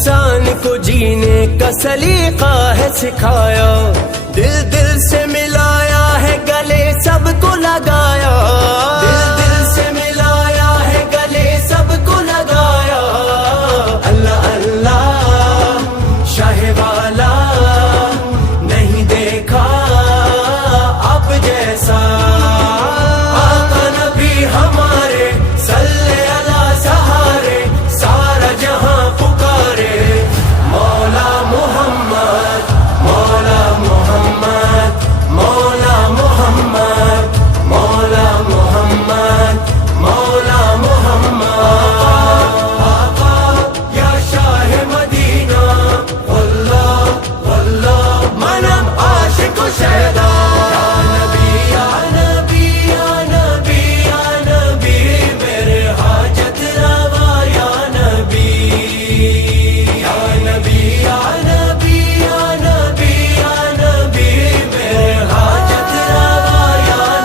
انسان کو جینے کا سلیقہ ہے سکھایا، دل دل سے ملایا ہے، گلے سب کو لگایا،